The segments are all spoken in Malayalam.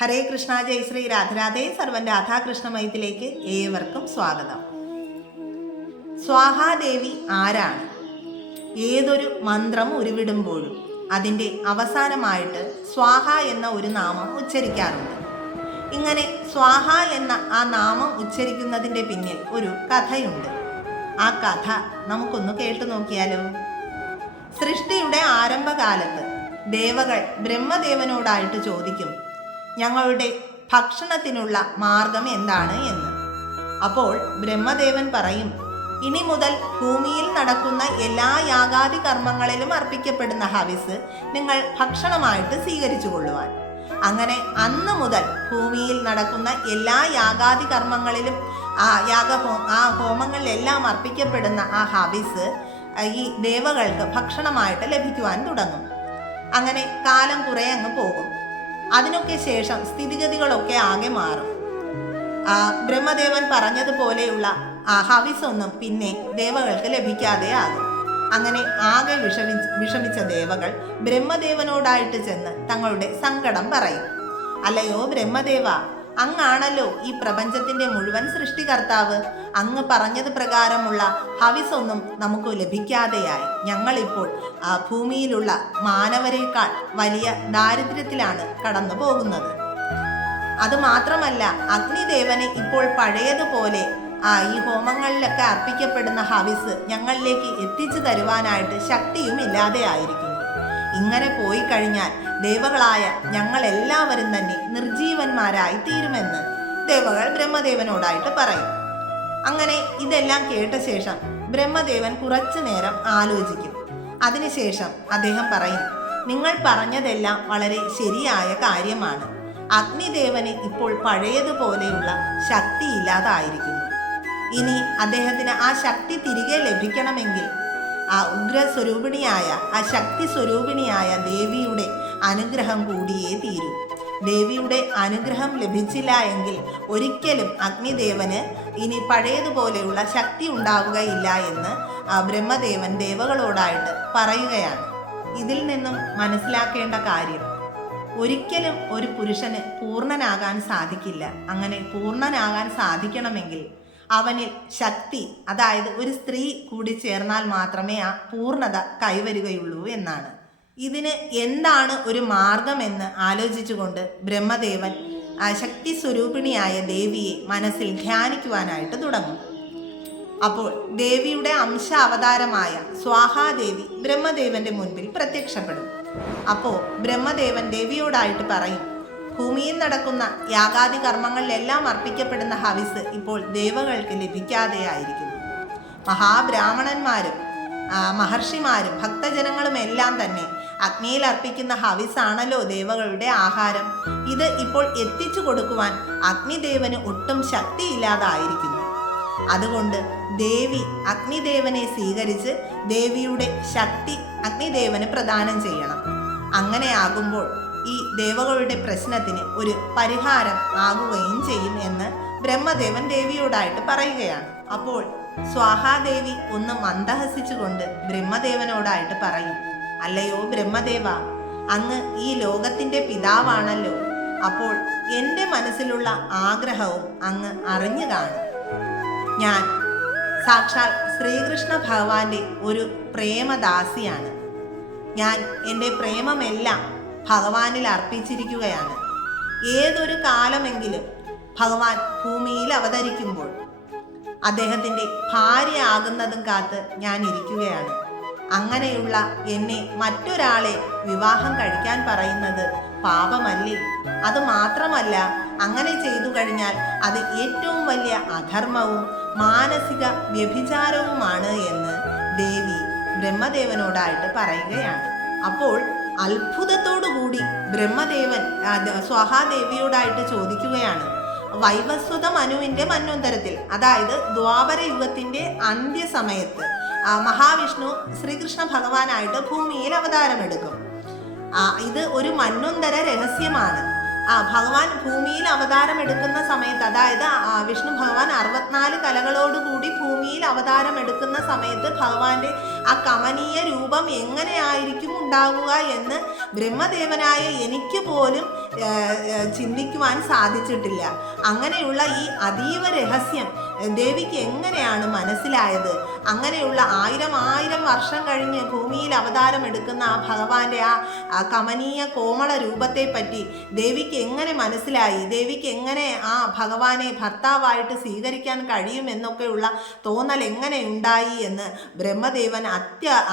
ഹരേ കൃഷ്ണ, ജയ് ശ്രീ രാധരാധേ. സർവൻ രാധാകൃഷ്ണമയത്തിലേക്ക് ഏവർക്കും സ്വാഗതം. സ്വാഹാദേവി ആരാണ്? ഏതൊരു മന്ത്രം ഉരുവിടുമ്പോഴും അതിൻ്റെ അവസാനമായിട്ട് സ്വാഹ എന്ന ഒരു നാമം ഉച്ചരിക്കാറുണ്ട്. ഇങ്ങനെ സ്വാഹ എന്ന ആ നാമം ഉച്ചരിക്കുന്നതിൻ്റെ പിന്നിൽ ഒരു കഥയുണ്ട്. ആ കഥ നമുക്കൊന്ന് കേട്ടു നോക്കിയാലോ. സൃഷ്ടിയുടെ ആരംഭകാലത്ത് ദേവകൾ ബ്രഹ്മദേവനോടായിട്ട് ചോദിക്കും, ഞങ്ങളുടെ ഭക്ഷണത്തിനുള്ള മാർഗം എന്താണ് എന്ന്. അപ്പോൾ ബ്രഹ്മദേവൻ പറയും, ഇനി മുതൽ ഭൂമിയിൽ നടക്കുന്ന എല്ലാ യാഗാദി കർമ്മങ്ങളിലും അർപ്പിക്കപ്പെടുന്ന ഹവിസ് നിങ്ങൾ ഭക്ഷണമായിട്ട് സ്വീകരിച്ചു കൊള്ളുവാൻ. അങ്ങനെ അന്ന് മുതൽ ഭൂമിയിൽ നടക്കുന്ന എല്ലാ യാഗാദി കർമ്മങ്ങളിലും ആ ഹോമങ്ങളിലെല്ലാം അർപ്പിക്കപ്പെടുന്ന ആ ഹവിസ് ഈ ദേവകൾക്ക് ഭക്ഷണമായിട്ട് ലഭിക്കുവാൻ തുടങ്ങും. അങ്ങനെ കാലം കുറേ അങ്ങ് പോകും. അതിനൊക്കെ ശേഷം സ്ഥിതിഗതികളൊക്കെ ആകെ മാറും. ബ്രഹ്മദേവൻ പറഞ്ഞതുപോലെയുള്ള ആ ഹവിസൊന്നും പിന്നെ ദേവകൾക്ക് ലഭിക്കാതെ ആകും. അങ്ങനെ ആകെ വിഷമിച്ച ദേവകൾ ബ്രഹ്മദേവനോടായിട്ട് ചെന്ന് തങ്ങളുടെ സങ്കടം പറയും. അല്ലയോ ബ്രഹ്മദേവ, അങ്ങാണല്ലോ ഈ പ്രപഞ്ചത്തിന്റെ മുഴുവൻ സൃഷ്ടികർത്താവ്. അങ്ങ് പറഞ്ഞത് പ്രകാരമുള്ള ഹവിസൊന്നും നമുക്ക് ലഭിക്കാതെയായി. ഞങ്ങളിപ്പോൾ ഭൂമിയിലുള്ള മാനവരെക്കാൾ വലിയ ദാരിദ്ര്യത്തിലാണ് കടന്നു പോകുന്നത്. അതുമാത്രമല്ല, അഗ്നിദേവന് ഇപ്പോൾ പഴയതുപോലെ ഈ ഹോമങ്ങളിലൊക്കെ അർപ്പിക്കപ്പെടുന്ന ഹവിസ് ഞങ്ങളിലേക്ക് എത്തിച്ചു തരുവാനായിട്ട് ശക്തിയും ഇല്ലാതെ ആയിരിക്കുന്നു. ഇങ്ങനെ പോയി കഴിഞ്ഞാൽ ദേവകളായ ഞങ്ങളെല്ലാവരും തന്നെ നിർജീവന്മാരായി തീരുമെന്ന് ദേവകൾ ബ്രഹ്മദേവനോടായിട്ട് പറയും. അങ്ങനെ ഇതെല്ലാം കേട്ട ശേഷം ബ്രഹ്മദേവൻ കുറച്ചു നേരം ആലോചിക്കും. അതിനുശേഷം അദ്ദേഹം പറയും, നിങ്ങൾ പറഞ്ഞതെല്ലാം വളരെ ശരിയായ കാര്യമാണ്. അഗ്നിദേവന് ഇപ്പോൾ പഴയതുപോലെയുള്ള ശക്തി ഇല്ലാതായിരിക്കുന്നു. ഇനി അദ്ദേഹത്തിന് ആ ശക്തി തിരികെ ലഭിക്കണമെങ്കിൽ ആ ഉഗ്രസ്വരൂപിണിയായ ആ ശക്തി സ്വരൂപിണിയായ ദേവിയുടെ അനുഗ്രഹം കൂടിയേ തീരൂ. ദേവിയുടെ അനുഗ്രഹം ലഭിച്ചില്ല എങ്കിൽ ഒരിക്കലും അഗ്നിദേവന് ഇനി പഴയതുപോലെയുള്ള ശക്തി ഉണ്ടാവുകയില്ല എന്ന് ബ്രഹ്മദേവൻ ദേവകളോടായിട്ട് പറയുകയാണ്. ഇതിൽ നിന്നും മനസ്സിലാക്കേണ്ട കാര്യം, ഒരിക്കലും ഒരു പുരുഷന് പൂർണ്ണനാകാൻ സാധിക്കില്ല. അങ്ങനെ പൂർണ്ണനാകാൻ സാധിക്കണമെങ്കിൽ അവനിൽ ശക്തി, അതായത് ഒരു സ്ത്രീ കൂടി ചേർന്നാൽ മാത്രമേ ആ പൂർണ്ണത കൈവരുകയുള്ളൂ എന്നാണ്. ഇതിന് എന്താണ് ഒരു മാർഗമെന്ന് ആലോചിച്ചുകൊണ്ട് ബ്രഹ്മദേവൻ ആ ശക്തി സ്വരൂപിണിയായ ദേവിയെ മനസ്സിൽ ധ്യാനിക്കുവാനായിട്ട് തുടങ്ങും. അപ്പോൾ ദേവിയുടെ അംശ അവതാരമായ സ്വാഹാദേവി ബ്രഹ്മദേവന്റെ മുൻപിൽ പ്രത്യക്ഷപ്പെടും. അപ്പോൾ ബ്രഹ്മദേവൻ ദേവിയോടായിട്ട് പറയും, ഭൂമിയിൽ നടക്കുന്ന യാഗാദി കർമ്മങ്ങളിലെല്ലാം അർപ്പിക്കപ്പെടുന്ന ഹവിസ് ഇപ്പോൾ ദേവകൾക്ക് ലഭിക്കാതെയായിരിക്കുന്നു. മഹാബ്രാഹ്മണന്മാരും മഹർഷിമാരും ഭക്തജനങ്ങളും എല്ലാം തന്നെ അഗ്നിയിൽ അർപ്പിക്കുന്ന ഹവിസാണല്ലോ ദേവകളുടെ ആഹാരം. ഇത് ഇപ്പോൾ എത്തിച്ചു കൊടുക്കുവാൻ അഗ്നിദേവന് ഒട്ടും ശക്തിയില്ലാതായിരിക്കുന്നു. അതുകൊണ്ട് ദേവി അഗ്നിദേവനെ സ്വീകരിച്ച് ദേവിയുടെ ശക്തി അഗ്നിദേവന് പ്രദാനം ചെയ്യണം. അങ്ങനെ ആകുമ്പോൾ ഈ ദേവകളുടെ പ്രശ്നത്തിന് ഒരു പരിഹാരം ആകുകയും ചെയ്യും എന്ന് ബ്രഹ്മദേവൻ ദേവിയോടായിട്ട് പറയുകയാണ്. അപ്പോൾ സ്വാഹാദേവി ഒന്ന് മന്ദഹസിച്ചുകൊണ്ട് ബ്രഹ്മദേവനോടായിട്ട് പറയും, അല്ലയോ ബ്രഹ്മദേവ, അങ്ങ് ഈ ലോകത്തിൻ്റെ പിതാവാണല്ലോ. അപ്പോൾ എൻ്റെ മനസ്സിലുള്ള ആഗ്രഹവും അങ്ങ് അറിഞ്ഞു കാണും. ഞാൻ സാക്ഷാൽ ശ്രീകൃഷ്ണ ഭഗവാന്റെ ഒരു പ്രേമദാസിയാണ്. ഞാൻ എൻ്റെ പ്രേമമെല്ലാം ഭഗവാനിൽ അർപ്പിച്ചിരിക്കുകയാണ്. ഏതൊരു കാലമെങ്കിലും ഭഗവാൻ ഭൂമിയിൽ അവതരിക്കുമ്പോൾ അദ്ദേഹത്തിൻ്റെ ഭാര്യ ആകുന്നതും കാത്ത് ഞാൻ ഇരിക്കുകയാണ്. അങ്ങനെയുള്ള എന്നെ മറ്റൊരാളെ വിവാഹം കഴിക്കാൻ പറയുന്നത് പാപമല്ലേ? അതുമാത്രമല്ല, അങ്ങനെ ചെയ്തു കഴിഞ്ഞാൽ അത് ഏറ്റവും വലിയ അധർമ്മവും മാനസിക വ്യഭിചാരവുമാണ് എന്ന് ദേവി ബ്രഹ്മദേവനോടായിട്ട് പറയുകയാണ്. അപ്പോൾ അത്ഭുതത്തോടുകൂടി ബ്രഹ്മദേവൻ സ്വാഹാദേവിയോടായിട്ട് ചോദിക്കുകയാണ്, വൈവസ്വത മനുവിൻ്റെ മന്വന്തരത്തിൽ, അതായത് ദ്വാപര യുഗത്തിൻ്റെ അന്ത്യസമയത്ത് മഹാവിഷ്ണു ശ്രീകൃഷ്ണ ഭഗവാനായിട്ട് ഭൂമിയിൽ അവതാരമെടുക്കും. ഇത് ഒരു മന്വന്തര രഹസ്യമാണ്. ഭഗവാൻ ഭൂമിയിൽ അവതാരമെടുക്കുന്ന സമയത്ത്, അതായത് വിഷ്ണു ഭഗവാൻ 64 കലകളോടുകൂടി ഭൂമിയിൽ അവതാരമെടുക്കുന്ന സമയത്ത് ഭഗവാന്റെ ആ കമനീയ രൂപം എങ്ങനെയായിരിക്കും ഉണ്ടാകുക എന്ന് ബ്രഹ്മദേവനായ എനിക്ക് പോലും ചിന്തിക്കുവാൻ സാധിച്ചിട്ടില്ല. അങ്ങനെയുള്ള ഈ അതീവ രഹസ്യം ദേവിക്ക് എങ്ങനെയാണ് മനസ്സിലായത്? അങ്ങനെയുള്ള ആയിരം വർഷം കഴിഞ്ഞ് ഭൂമിയിൽ അവതാരം എടുക്കുന്ന ആ ഭഗവാന്റെ ആ കമനീയ കോമള രൂപത്തെ പറ്റി ദേവിക്ക് എങ്ങനെ മനസ്സിലായി? ദേവിക്ക് എങ്ങനെ ആ ഭഗവാനെ ഭർത്താവായിട്ട് സ്വീകരിക്കാൻ കഴിയുമെന്നൊക്കെയുള്ള തോന്നൽ എങ്ങനെ ഉണ്ടായി എന്ന് ബ്രഹ്മദേവൻ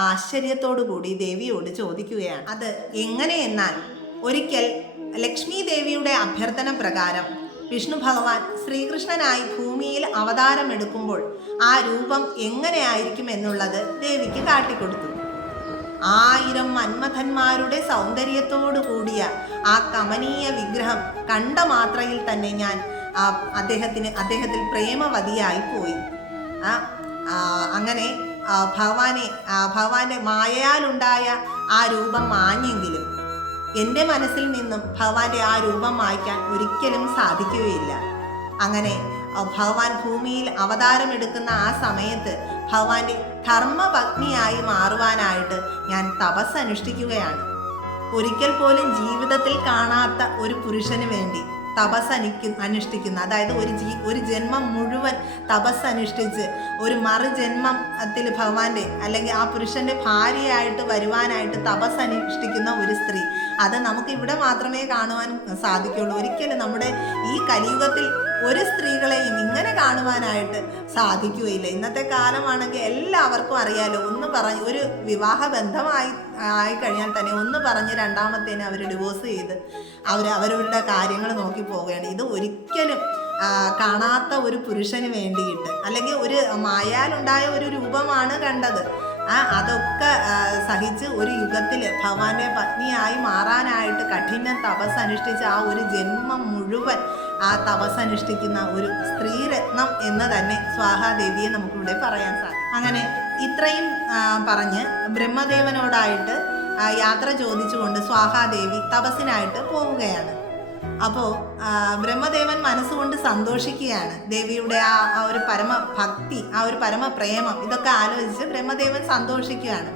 ആശ്ചര്യത്തോടു കൂടി ദേവിയോട് ചോദിക്കുകയാണ്. അത് എങ്ങനെയെന്നാൽ, ഒരിക്കൽ ലക്ഷ്മി ദേവിയുടെ അഭ്യർത്ഥന പ്രകാരം വിഷ്ണു ഭഗവാൻ ശ്രീകൃഷ്ണനായി ഭൂമിയിൽ അവതാരമെടുക്കുമ്പോൾ ആ രൂപം എങ്ങനെയായിരിക്കും എന്നുള്ളത് ദേവിക്ക് കാട്ടിക്കൊടുത്തു. 1000 മന്മഥന്മാരുടെ സൗന്ദര്യത്തോടു കൂടിയ ആ കമനീയ വിഗ്രഹം കണ്ട മാത്രയിൽ തന്നെ ഞാൻ അദ്ദേഹത്തിൽ പ്രേമവതിയായി പോയി. അങ്ങനെ ഭഗവാന്റെ മായയാലുണ്ടായ ആ രൂപം മാഞ്ഞെങ്കിലും എൻ്റെ മനസ്സിൽ നിന്നും ഭഗവാന്റെ ആ രൂപം മായ്ക്കാൻ ഒരിക്കലും സാധിക്കുകയില്ല. അങ്ങനെ ഭഗവാൻ ഭൂമിയിൽ അവതാരമെടുക്കുന്ന ആ സമയത്ത് ഭഗവാന്റെ ധർമ്മപത്നിയായി മാറുവാനായിട്ട് ഞാൻ തപസ് അനുഷ്ഠിക്കുകയാണ്. ഒരിക്കൽ പോലും ജീവിതത്തിൽ കാണാത്ത ഒരു പുരുഷന് വേണ്ടി തപസ് അനുഷ്ഠിക്കുന്ന, അതായത് ഒരു ജന്മം മുഴുവൻ തപസ് അനുഷ്ഠിച്ച് ഒരു മറുജന്മത്തിൽ ഭഗവാന്റെ അല്ലെങ്കിൽ ആ പുരുഷന്റെ ഭാര്യയായിട്ട് വരുവാനായിട്ട് തപസ് അനുഷ്ഠിക്കുന്ന ഒരു സ്ത്രീ, അത് നമുക്ക് ഇവിടെ മാത്രമേ കാണുവാൻ സാധിക്കുള്ളൂ. ഒരിക്കലും നമ്മുടെ ഈ കലിയുഗത്തിൽ ഒരു സ്ത്രീകളെയും ഇങ്ങനെ കാണുവാനായിട്ട് സാധിക്കുകയില്ല. ഇന്നത്തെ കാലമാണെങ്കിൽ എല്ലാവർക്കും അറിയാലോ, ഒരു വിവാഹ ബന്ധമായി കഴിഞ്ഞാൽ തന്നെ ഒന്ന് പറഞ്ഞ് രണ്ടാമത്തേന് അവർ ഡിവോഴ്സ് ചെയ്ത് അവരവരുടെ കാര്യങ്ങൾ നോക്കി പോവുകയാണ്. ഇത് ഒരിക്കലും കാണാത്ത ഒരു പുരുഷന് വേണ്ടിയിട്ട്, അല്ലെങ്കിൽ ഒരു മായാലുണ്ടായ ഒരു രൂപമാണ് കണ്ടത്. അതൊക്കെ സഹിച്ച് ഒരു യുഗത്തിൽ ഭഗവാന്റെ പത്നിയായി മാറാനായിട്ട് കഠിന തപസ് അനുഷ്ഠിച്ച ആ ഒരു ജന്മം മുഴുവൻ ആ തപസ് അനുഷ്ഠിക്കുന്ന ഒരു സ്ത്രീരത്നം എന്ന് തന്നെ സ്വാഹാദേവിയെ നമുക്കിവിടെ പറയാൻ സാധിക്കും. അങ്ങനെ ഇത്രയും പറഞ്ഞ് ബ്രഹ്മദേവനോടായിട്ട് യാത്ര ചോദിച്ചുകൊണ്ട് സ്വാഹാദേവി തപസ്സിനായിട്ട് പോവുകയാണ്. അപ്പോൾ ബ്രഹ്മദേവൻ മനസ്സുകൊണ്ട് സന്തോഷിക്കുകയാണ്. ദേവിയുടെ ആ ഒരു പരമഭക്തി, ആ ഒരു പരമപ്രേമം, ഇതൊക്കെ ആലോചിച്ച് ബ്രഹ്മദേവൻ സന്തോഷിക്കുകയാണ്.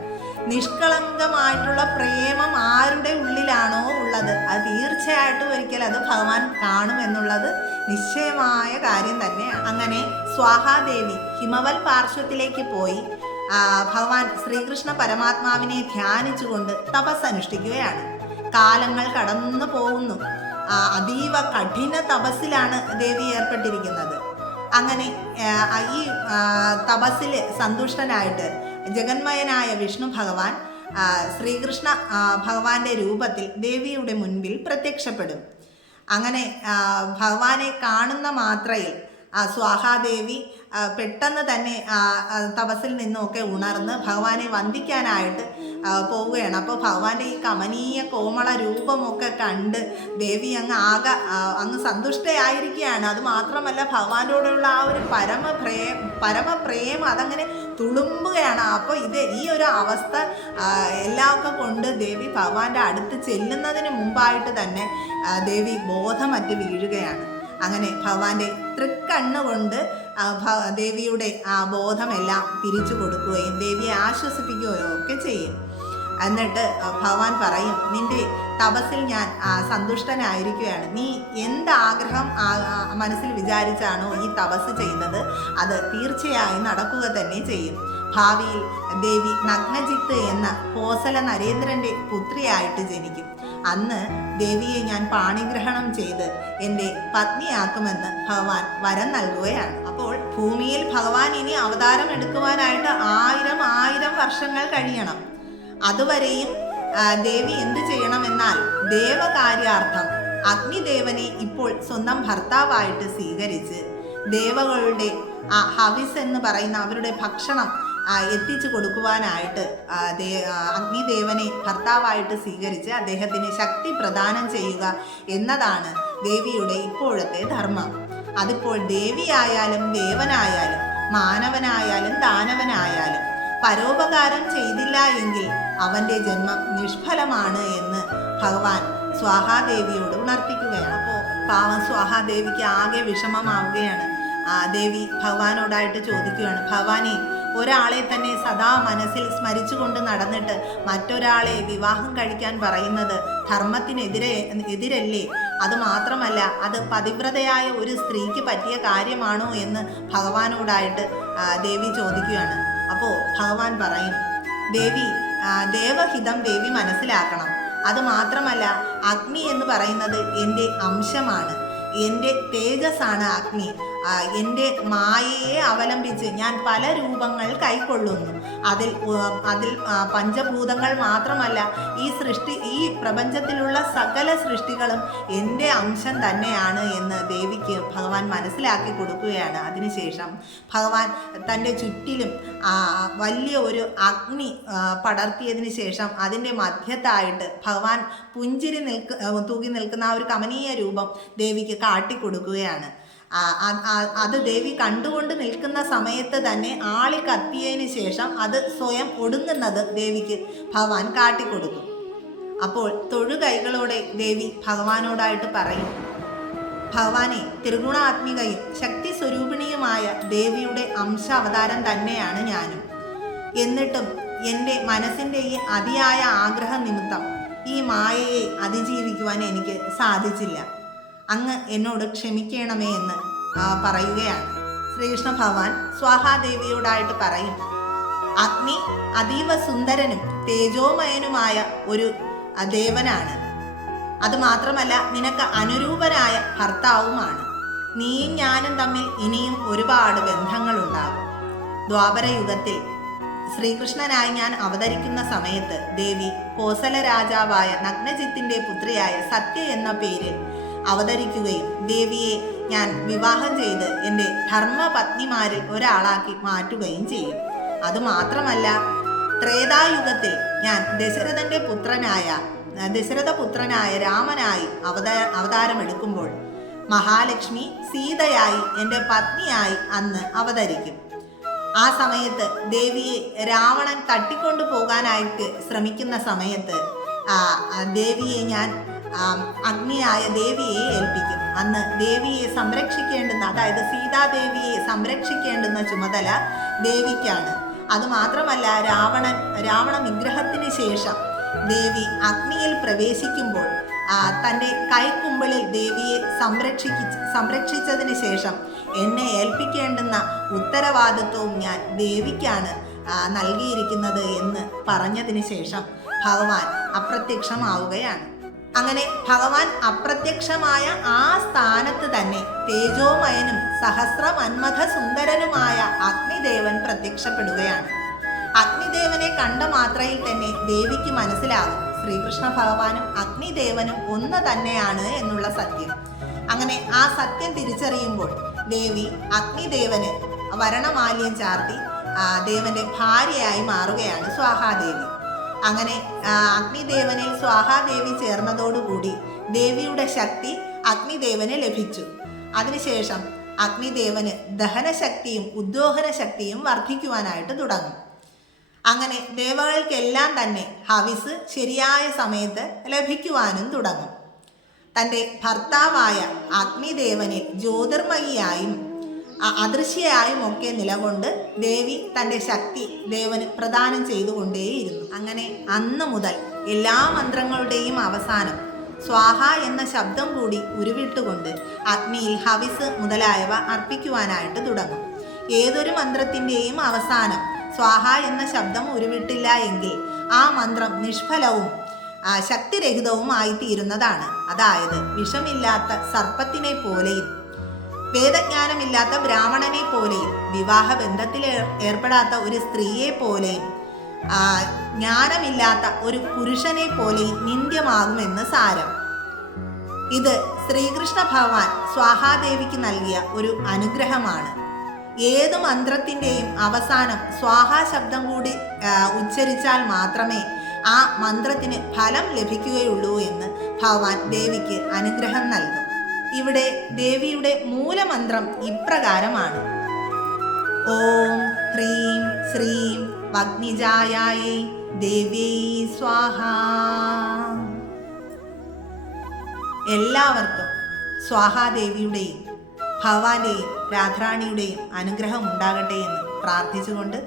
നിഷ്കളങ്കമായിട്ടുള്ള പ്രേമം ആരുടെ ഉള്ളിലാണോ ഉള്ളത്, അത് തീർച്ചയായിട്ടും ഒരിക്കൽ അത് ഭഗവാൻ കാണുമെന്നുള്ളത് നിശ്ചയമായ കാര്യം തന്നെയാണ്. അങ്ങനെ സ്വാഹാദേവി ഹിമവൽ പാർശ്വത്തിലേക്ക് പോയി ഭഗവാൻ ശ്രീകൃഷ്ണ പരമാത്മാവിനെ ധ്യാനിച്ചുകൊണ്ട് തപസ് അനുഷ്ഠിക്കുകയാണ്. കാലങ്ങൾ കടന്നു പോകുന്നു. അതീവ കഠിന തപസ്സിലാണ് ദേവി ഏർപ്പെട്ടിരിക്കുന്നത്. അങ്ങനെ ഈ തപസ്സിൽ സന്തുഷ്ടനായിട്ട് ജഗന്മയനായ വിഷ്ണു ഭഗവാൻ ശ്രീകൃഷ്ണ ഭഗവാന്റെ രൂപത്തിൽ ദേവിയുടെ മുൻപിൽ പ്രത്യക്ഷപ്പെടും. അങ്ങനെ ഭഗവാനെ കാണുന്ന മാത്രയിൽ സ്വാഹാദേവി പെട്ടെന്ന് തന്നെ തപസ്സിൽ നിന്നൊക്കെ ഉണർന്ന് ഭഗവാനെ വന്ദിക്കാനായിട്ട് പോവുകയാണ്. അപ്പോൾ ഭഗവാന്റെ ഈ കമനീയ കോമള രൂപമൊക്കെ കണ്ട് ദേവി അങ്ങ് സന്തുഷ്ടയായിരിക്കുകയാണ്. അത് മാത്രമല്ല, ഭഗവാനോടുള്ള ആ ഒരു പരമപ്രേമം അതങ്ങനെ തുളുമ്പുകയാണ്. അപ്പോൾ ഈ ഒരു അവസ്ഥ എല്ലാമൊക്കെ കൊണ്ട് ദേവി ഭഗവാന്റെ അടുത്ത് ചെല്ലുന്നതിന് മുമ്പായിട്ട് തന്നെ ദേവി ബോധമറ്റ് വീഴുകയാണ്. അങ്ങനെ ഭഗവാന്റെ തൃക്കണ്ണുകൊണ്ട് ദേവിയുടെ ആ ബോധമെല്ലാം തിരിച്ചു കൊടുക്കുകയും ദേവിയെ ആശ്വസിപ്പിക്കുകയോ ഒക്കെ ചെയ്യും. എന്നിട്ട് ഭഗവാൻ പറയും, നിന്റെ തപസ്സിൽ ഞാൻ സന്തുഷ്ടനായിരിക്കുകയാണ്. നീ എന്താഗ്രഹം മനസ്സിൽ വിചാരിച്ചാണോ ഈ തപസ് ചെയ്യുന്നത്, അത് തീർച്ചയായും നടക്കുക തന്നെ ചെയ്യും. ഭാവിയിൽ ദേവി നഗ്നജിത്ത് എന്ന കോസല നരേന്ദ്രന്റെ പുത്രിയായിട്ട് ജനിക്കും. അന്ന് ദേവിയെ ഞാൻ പാണിഗ്രഹണം ചെയ്ത് എൻ്റെ പത്നിയാക്കുമെന്ന് ഭഗവാൻ വരം നൽകുകയാണ്. അപ്പോൾ ഭൂമിയിൽ ഭഗവാൻ ഇനി അവതാരം എടുക്കുവാനായിട്ട് 1000 വർഷങ്ങൾ കഴിയണം. അതുവരെയും ദേവി എന്ത് ചെയ്യണമെന്നാൽ, ദേവകാര്യാർത്ഥം അഗ്നിദേവനെ ഇപ്പോൾ സ്വന്തം ഭർത്താവായിട്ട് സ്വീകരിച്ച് ദേവകളുടെ ഹവിസ് എന്ന് പറയുന്ന അവരുടെ ഭക്ഷണം എത്തിച്ചു കൊടുക്കുവാനായിട്ട് അഗ്നിദേവനെ ഭർത്താവായിട്ട് സ്വീകരിച്ച് അദ്ദേഹത്തിന് ശക്തി പ്രദാനം ചെയ്യുക എന്നതാണ് ദേവിയുടെ ഇപ്പോഴത്തെ ധർമ്മം. അതിപ്പോൾ ദേവിയായാലും ദേവനായാലും മാനവനായാലും ദാനവനായാലും പരോപകാരം ചെയ്തില്ല എങ്കിൽ അവൻ്റെ ജന്മം നിഷ്ഫലമാണ് എന്ന് ഭഗവാൻ സ്വാഹാദേവിയോട് ഉണർത്തിക്കുകയാണ്. അപ്പോൾ പാവം സ്വാഹാദേവിക്ക് ആകെ വിഷമമാവുകയാണ്. ദേവി ഭഗവാനോടായിട്ട് ചോദിക്കുകയാണ്, ഭഗവാനെ, ഒരാളെ തന്നെ സദാ മനസ്സിൽ സ്മരിച്ചുകൊണ്ട് നടന്നിട്ട് മറ്റൊരാളെ വിവാഹം കഴിക്കാൻ പറയുന്നത് ധർമ്മത്തിനെതിരല്ലേ? അതുമാത്രമല്ല, അത് പതിവ്രതയായ ഒരു സ്ത്രീക്ക് പറ്റിയ കാര്യമാണോ എന്ന് ഭഗവാനോടായിട്ട് ദേവി ചോദിക്കുകയാണ്. അപ്പോൾ ഭഗവാൻ പറയും, ദേവഹിതം ദേവി മനസ്സിലാക്കണം. അതുമാത്രമല്ല, അഗ്നി എന്ന് പറയുന്നത് എൻ്റെ അംശമാണ്, എൻ്റെ തേജസ്സാണ് അഗ്നി. എൻ്റെ മായയെ അവലംബിച്ച് ഞാൻ പല രൂപങ്ങൾ കൈക്കൊള്ളുന്നു. അതിൽ പഞ്ചഭൂതങ്ങൾ മാത്രമല്ല, ഈ പ്രപഞ്ചത്തിലുള്ള സകല സൃഷ്ടികളും എൻ്റെ അംശം തന്നെയാണ് എന്ന് ദേവിക്ക് ഭഗവാൻ മനസ്സിലാക്കി കൊടുക്കുകയാണ്. അതിനുശേഷം ഭഗവാൻ തൻ്റെ ചുറ്റിലും വലിയ ഒരു അഗ്നി പടർത്തിയതിന് ശേഷം അതിൻ്റെ മധ്യത്തായിട്ട് ഭഗവാൻ പുഞ്ചിരി തൂക്കി നിൽക്കുന്ന ആ ഒരു കമനീയ രൂപം ദേവിക്ക് കാട്ടിക്കൊടുക്കുകയാണ്. അത് ദേവി കണ്ടുകൊണ്ട് നിൽക്കുന്ന സമയത്ത് തന്നെ ആളി കത്തിയതിന് ശേഷം അത് സ്വയം ഒടുങ്ങുന്നത് ദേവിക്ക് ഭഗവാൻ കാട്ടിക്കൊടുക്കും. അപ്പോൾ തൊഴുകൈകളോടെ ദേവി ഭഗവാനോടായിട്ട് പറയും, ഭഗവാനെ, ത്രിഗുണാത്മികയും ശക്തി സ്വരൂപിണിയുമായ ദേവിയുടെ അംശാവതാരം തന്നെയാണ് ഞാനും. എന്നിട്ടും എൻ്റെ മനസ്സിൻ്റെ ഈ അതിയായ ആഗ്രഹ നിമിത്തം ഈ മായയെ അതിജീവിക്കുവാൻ എനിക്ക് സാധിച്ചില്ല. അങ്ങ് എന്നോട് ക്ഷമിക്കണമേ എന്ന് പറയുകയാണ്. ശ്രീകൃഷ്ണ ഭഗവാൻ സ്വാഹാദേവിയോടായിട്ട് പറയും, അഗ്നി അതീവ സുന്ദരനും തേജോമയനുമായ ഒരു ദേവനാണ്. അതുമാത്രമല്ല, നിനക്ക് അനുരൂപനായ ഭർത്താവുമാണ്. നീയും ഞാനും തമ്മിൽ ഇനിയും ഒരുപാട് ബന്ധങ്ങളുണ്ടാകും. ദ്വാപരയുഗത്തിൽ ശ്രീകൃഷ്ണനായി ഞാൻ അവതരിക്കുന്ന സമയത്ത് ദേവി കോസല രാജാവായ നഗ്നജിത്തിന്റെ പുത്രിയായ സത്യ എന്ന പേരിൽ അവതരിക്കുകയും ദേവിയെ ഞാൻ വിവാഹം ചെയ്ത് എൻ്റെ ധർമ്മപത്നിമാരിൽ ഒരാളാക്കി മാറ്റുകയും ചെയ്യും. അതുമാത്രമല്ല, ത്രേതായുഗത്തിൽ ഞാൻ ദശരഥപുത്രനായ രാമനായി അവതാരമെടുക്കുമ്പോൾ മഹാലക്ഷ്മി സീതയായി എൻ്റെ പത്നിയായി അന്ന് അവതരിക്കും. ആ സമയത്ത് ദേവിയെ രാവണൻ തട്ടിക്കൊണ്ടു പോകാനായിട്ട് ശ്രമിക്കുന്ന സമയത്ത് ദേവിയെ ഞാൻ അഗ്നിയായ ദേവിയെ ഏൽപ്പിക്കും. അന്ന് ദേവിയെ സംരക്ഷിക്കേണ്ടുന്ന, അതായത് സീതാദേവിയെ സംരക്ഷിക്കേണ്ടുന്ന ചുമതല ദേവിക്കാണ്. അതുമാത്രമല്ല, രാവണ നിഗ്രഹത്തിന് ശേഷം ദേവി അഗ്നിയിൽ പ്രവേശിക്കുമ്പോൾ തൻ്റെ കൈക്കുമ്പിളിൽ ദേവിയെ സംരക്ഷിച്ചതിന് ശേഷം എന്നെ ഏൽപ്പിക്കേണ്ടുന്ന ഉത്തരവാദിത്വവും ഞാൻ ദേവിക്കാണ് നൽകിയിരിക്കുന്നത് എന്ന് പറഞ്ഞതിന് ശേഷം ഭഗവാൻ അപ്രത്യക്ഷമാവുകയാണ്. അങ്ങനെ ഭഗവാൻ അപ്രത്യക്ഷമായ ആ സ്ഥാനത്ത് തന്നെ തേജോമയനും സഹസ്രമന്മഥ സുന്ദരനുമായ അഗ്നിദേവൻ പ്രത്യക്ഷപ്പെടുകയാണ്. അഗ്നിദേവനെ കണ്ട മാത്രയിൽ തന്നെ ദേവിക്ക് മനസ്സിലാകും ശ്രീകൃഷ്ണ ഭഗവാനും അഗ്നിദേവനും ഒന്ന് തന്നെയാണ് എന്നുള്ള സത്യം. അങ്ങനെ ആ സത്യം തിരിച്ചറിയുമ്പോൾ ദേവി അഗ്നിദേവന് വരണമാല്യം ചാർത്തി ദേവന്റെ ഭാര്യയായി മാറുകയാണ് സ്വാഹാദേവി. അങ്ങനെ അഗ്നിദേവനിൽ സ്വാഹാദേവി ചേർന്നതോടുകൂടി ദേവിയുടെ ശക്തി അഗ്നിദേവന് ലഭിച്ചു. അതിനുശേഷം അഗ്നിദേവന് ദഹനശക്തിയും ഉദ്ദോഹന ശക്തിയും വർദ്ധിക്കുവാനായിട്ട് തുടങ്ങും. അങ്ങനെ ദേവകൾക്കെല്ലാം തന്നെ ഹവിസ് ശരിയായ സമയത്ത് ലഭിക്കുവാനും തുടങ്ങും. തൻ്റെ ഭർത്താവായ അഗ്നിദേവനിൽ ജ്യോതിർമയിയായും അദൃശ്യയായും ഒക്കെ നിലകൊണ്ട് ദേവി തൻ്റെ ശക്തി ദേവന് പ്രദാനം ചെയ്തുകൊണ്ടേയിരുന്നു. അങ്ങനെ അന്ന് മുതൽ എല്ലാ മന്ത്രങ്ങളുടെയും അവസാനം സ്വാഹ എന്ന ശബ്ദം കൂടി ഉരുവിട്ടുകൊണ്ട് അഗ്നിയിൽ ഹവിസ് മുതലായവ അർപ്പിക്കുവാനായിട്ട് തുടങ്ങും. ഏതൊരു മന്ത്രത്തിൻ്റെയും അവസാനം സ്വാഹ എന്ന ശബ്ദം ഉരുവിട്ടില്ല എങ്കിൽ ആ മന്ത്രം നിഷ്ഫലവും ശക്തിരഹിതവും ആയിത്തീരുന്നതാണ്. അതായത് വിഷമില്ലാത്ത സർപ്പത്തിനെ പോലെയും വേദജ്ഞാനമില്ലാത്ത ബ്രാഹ്മണനെ പോലെയും വിവാഹബന്ധത്തിൽ ഏർപ്പെടാത്ത ഒരു സ്ത്രീയെ പോലെയും ജ്ഞാനമില്ലാത്ത ഒരു പുരുഷനെ പോലെയും നിന്ദ്യമാകുമെന്ന് സാരം. ഇത് ശ്രീകൃഷ്ണ ഭഗവാൻ സ്വാഹാദേവിക്ക് നൽകിയ ഒരു അനുഗ്രഹമാണ്. ഏത് മന്ത്രത്തിൻ്റെയും അവസാനം സ്വാഹാ ശബ്ദം കൂടി ഉച്ചരിച്ചാൽ മാത്രമേ ആ മന്ത്രത്തിന് ഫലം ലഭിക്കുകയുള്ളൂ എന്ന് ഭഗവാൻ ദേവിക്ക് അനുഗ്രഹം നൽകും. ഇവിടെ ദേവിയുടെ മൂലമന്ത്രം ഇപ്രകാരമാണ്: ഓം ഹ്രീം ശ്രീം വഗ്നിജായായേ ദേവ്യൈ സ്വാഹ. എല്ലാവർക്കും സ്വാഹാദേവിയുടെയും ഭഗവാന്റെയും രാധാറാണിയുടെയും അനുഗ്രഹം ഉണ്ടാകട്ടെ എന്ന് പ്രാർത്ഥിച്ചുകൊണ്ട്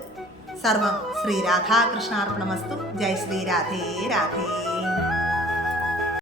സർവം ശ്രീ രാധാകൃഷ്ണാർപ്പണമസ്തു. ജയ് ശ്രീ രാധേ രാധേ.